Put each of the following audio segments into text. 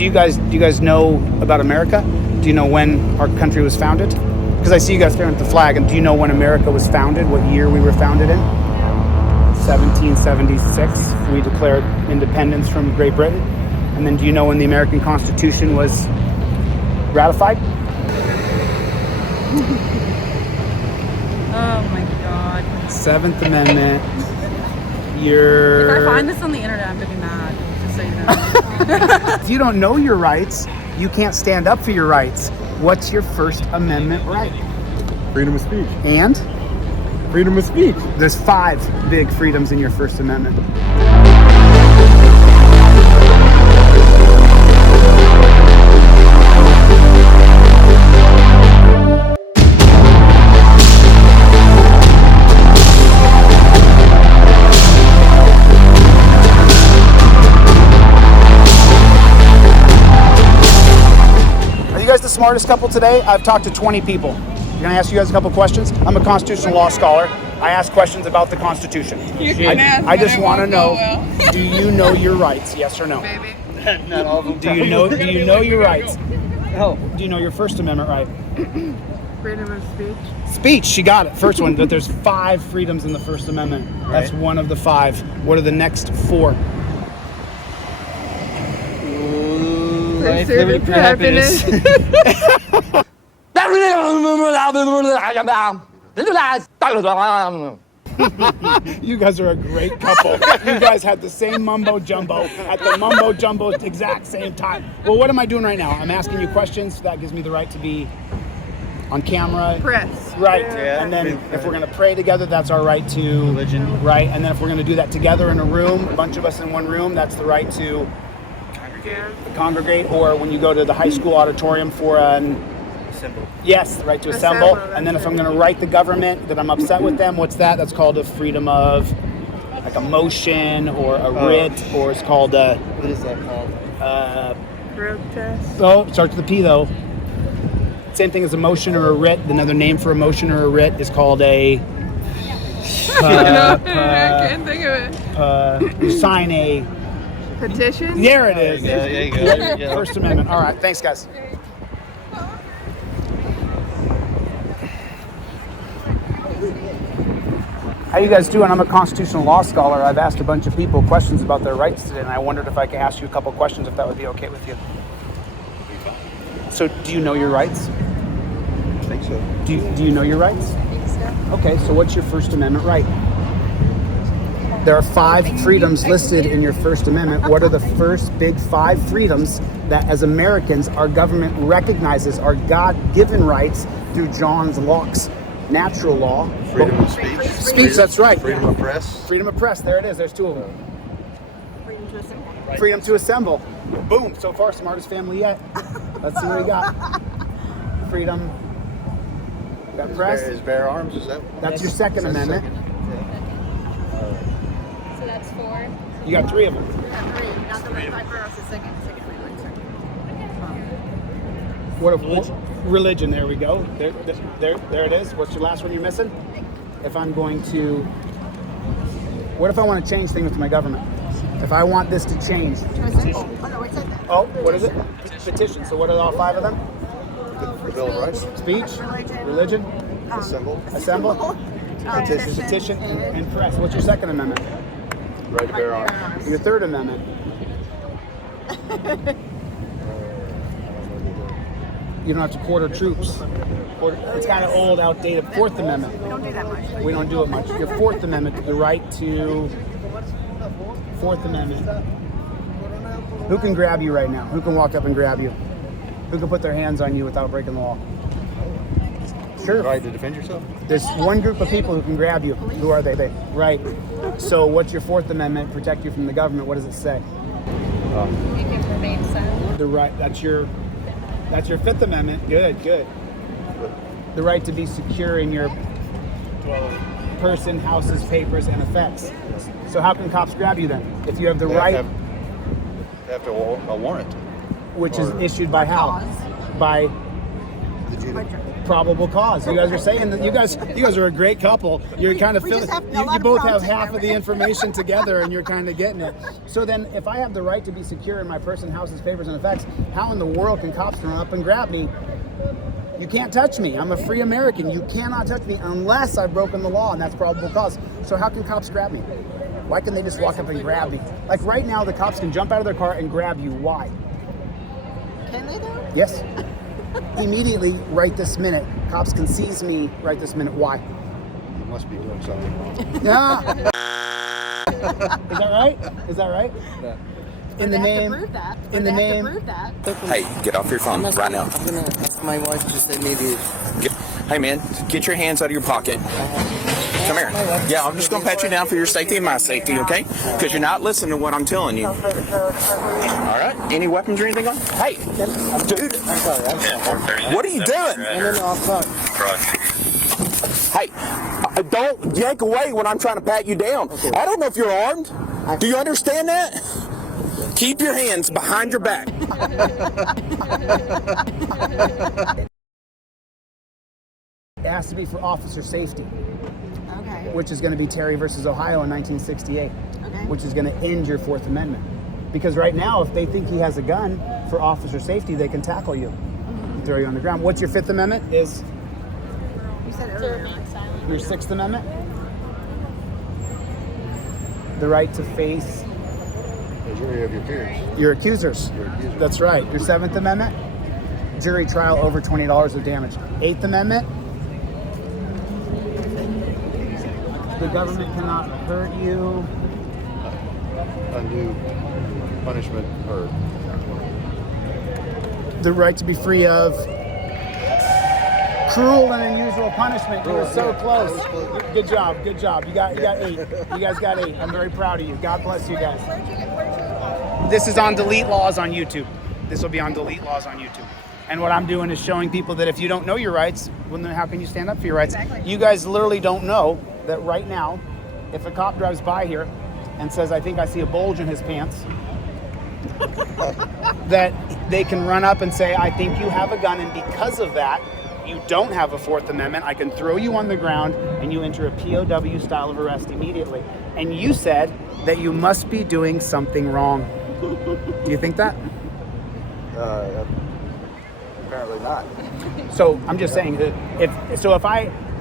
do you guys know about America? Do you know when our country was founded? Because I see you guys staring at the flag. And do you know when America was founded? What year we were founded in? 1776. We declared independence from Great Britain. And then do you know when the American Constitution was ratified? Oh my God. 7th Amendment. If I find this on the internet, I'm gonna be mad. Just so you know. If you don't know your rights, you can't stand up for your rights. What's your First Amendment right? Freedom of speech. And? Freedom of speech. There's 5 big freedoms in your First Amendment. Smartest couple today. I've talked to 20 people. I'm gonna ask you guys a couple questions. I'm a constitutional law scholar. I ask questions about the Constitution. I just want to know, do you know your rights? Yes or no? Maybe. Not all of them. Do you know your rights? No. Do you know your First Amendment right? Freedom of speech. Speech, she got it. First one, but there's 5 freedoms in the First Amendment. Right. That's one of the 5. What are the next 4? Life, liberty, happiness. You guys are a great couple. You guys had the same mumbo jumbo at the mumbo jumbo exact same time. Well, what am I doing right now? I'm asking you questions. That gives me the right to be on camera. Press. Right. Yeah. And then if we're going to pray together, that's our right to Religion. Right. And then if we're going to do that together in a room, a bunch of us in one room, that's the right to congregate, or when you go to the high school auditorium for an Symbol. yes, the right to assemble. And then if I'm going to write the government that I'm upset with them, what's that? That's called a freedom of, like a motion or a writ, or it's called a What is that called? Protest. oh, starts with a P though. Same thing as a motion or a writ. Another name for a motion or a writ is called a I can't think of it. you sign a Petition. there it is. There you go. There you go. First Amendment. All right, thanks guys. How you guys doing? I'm a constitutional law scholar. I've asked a bunch of people questions about their rights today, and I wondered if I could ask you a couple questions, if that would be okay with you. So, do you know your rights? I think so. Do you know your rights? I think so. Okay, so what's your First Amendment right? There are 5 freedoms listed in your First Amendment. What are the first big 5 freedoms that, as Americans, our government recognizes are God-given rights through John Locke's natural law? Freedom of speech. Speech, that's right. Freedom of press. Freedom of press, there it is. There's 2 of them. Freedom to assemble. Freedom to assemble. Boom, so far, smartest family yet. Let's see what we got. Freedom. Got press. Is bear arms? Is that? That's your Second Amendment. So that's 4. You got 3 of them. 3. Not the right first, the second freedom. What if religion? There we go. There it is. What's your last one you're missing? If I'm going to, what if I want to change things with my government? If I want this to change. Oh, what is it? Petition. So what are all 5 of them? The Bill of Rights. Speech, religion, Assemble. petition, and press. What's your Second Amendment? Right to bear arms. Your Third Amendment. You don't have to quarter troops. It's kind of old, outdated. Fourth Amendment. We don't do that much. We don't do it much. Your Fourth Amendment, the right to. Fourth Amendment. Who can grab you right now? Who can walk up and grab you? Who can put their hands on you without breaking the law? Sure. Right to defend yourself. There's one group of people who can grab you. Who are they? Right. So what's your Fourth Amendment? Protect you from the government. What does it say? You can remain silent. The right. That's your Fifth Amendment. Good. The right to be secure in your person, houses, papers, and effects. So how can cops grab you then? If you have the right, They have to a warrant. which is issued by how? By probable cause. You guys are saying that you guys are a great couple. You're kind of feeling, you both have half of the information together, and you're kind of getting it. So then, if I have the right to be secure in my person, houses, favors, and effects, how in the world can cops run up and grab me? You can't touch me. I'm a free American. You cannot touch me unless I've broken the law, and that's probable cause. So how can cops grab me? Why can they just walk up and grab me? Like right now, the cops can jump out of their car and grab you. Why? Can they though? Yes. Immediately, right this minute, cops can seize me right this minute. Why? You must be doing something wrong. Yeah. Is that right? Is that right? Yeah. In the name. In the name. Hey, get off your phone right now. I'm gonna ask my wife to send me the. Hey, man, get your hands out of your pocket. Come here. Yeah, I'm just going to pat you down for your safety and my safety, okay? Because you're not listening to what I'm telling you. All right? Any weapons or anything on? Hey, dude. I'm sorry. What are you doing? No, I'll talk. Hey, don't yank away when I'm trying to pat you down. Okay. I don't know if you're armed. Do you understand that? Keep your hands behind your back. It has to be for officer safety, Okay. which is going to be Terry versus Ohio in 1968, Okay. which is going to end your Fourth Amendment. Because right now, if they think he has a gun for officer safety, they can tackle you and throw you on the ground. What's your Fifth Amendment? Is You said earlier. your Sixth Amendment? The right to face The jury of your peers. your accusers. Your accusers. That's right. Your Seventh Amendment? Jury trial over $20 of damage. Eighth Amendment? The government cannot hurt you. Undue punishment or The right to be free of cruel and unusual punishment. You were so close. Good job. Good job. You got 8. You guys got 8. I'm very proud of you. God bless you guys. This is on Delete Lawz on YouTube. This will be on Delete Lawz on YouTube. And what I'm doing is showing people that if you don't know your rights, well, then how can you stand up for your rights? Exactly. You guys literally don't know that right now, if a cop drives by here and says, I think I see a bulge in his pants, that they can run up and say, I think you have a gun, and because of that, you don't have a Fourth Amendment. I can throw you on the ground and you enter a POW style of arrest immediately. And you said that you must be doing something wrong. Do you think that? apparently not. So I'm just saying that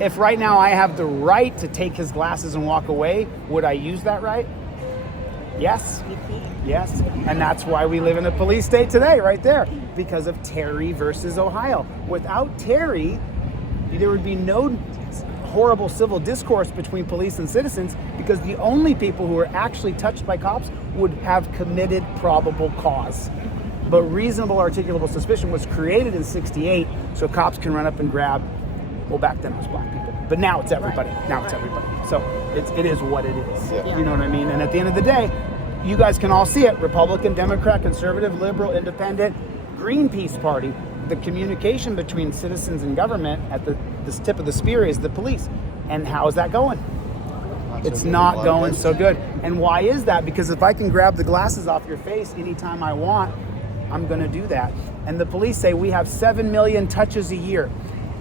if right now I have the right to take his glasses and walk away, would I use that right? Yes. Yes. And that's why we live in a police state today, right there, because of Terry versus Ohio. Without Terry, there would be no horrible civil discourse between police and citizens, because the only people who are actually touched by cops would have committed probable cause. But reasonable articulable suspicion was created in '68 so cops can run up and grab, well, back then it was black people. But now it's everybody. Now it's everybody. So it is what it is. Yeah. You know what I mean? And at the end of the day, you guys can all see it. Republican, Democrat, conservative, liberal, independent, Greenpeace party. The communication between citizens and government at this tip of the spear is the police. And how is that going? It's not going so good. And why is that? Because if I can grab the glasses off your face anytime I want, I'm going to do that. And the police say we have 7 million touches a year,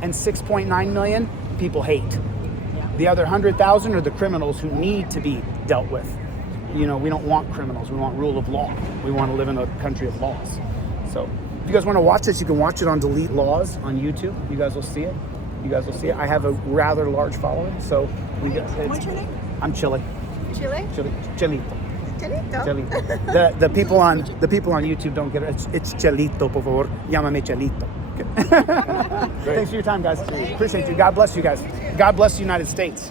and 6.9 million people hate. The other 100,000 are the criminals who need to be dealt with. You know, we don't want criminals. We want rule of law. We want to live in a country of laws. So if you guys want to watch this, you can watch it on Delete Lawz on YouTube. You guys will see it. You guys will see it. I have a rather large following, so we get. What's your name? I'm Chille. Chille? Chillito. Chelito. Chillito. The people on YouTube don't get it. It's Chillito, por favor. Llámame Chillito. Okay. Thanks for your time, guys. Appreciate you. God bless you guys. God bless the United States.